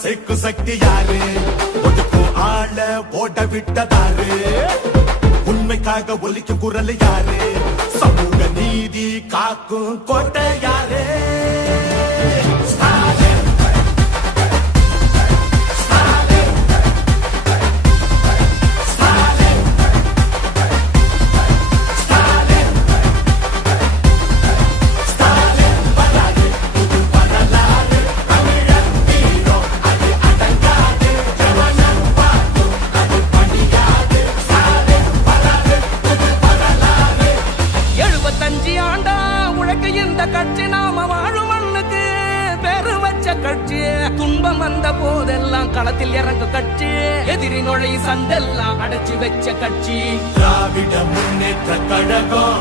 சேர்க்கும் சக்தி யாரு? ஒதுக்கும் ஆள ஓட விட்டதாரு? உண்மைக்காக ஒலிக்கும் குரல் யாரு? சமூக நீதி காக்கும் கோட்டை யாரு? கட்சி நாம வாழும் மண்ணுக்கு பெரு வச்ச கட்சி. துன்பம் வந்த போதெல்லாம் களத்தில் இறங்க கட்சி. எதிரி நுழை சண்டெல்லாம் அடைச்சு வச்ச கட்சி. திராவிட முன்னேற்ற கழகம்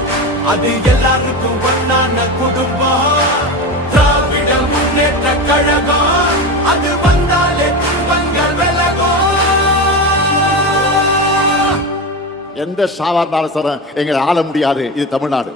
அது எல்லாருக்கும் ஒன்னான குடும்பம். திராவிட முன்னேற்ற கழகம் அது வந்தாலே துன்பங்கள் விலகும். எந்த சாதாரண அரசரும் எங்களை ஆள முடியாது. இது தமிழ்நாடு.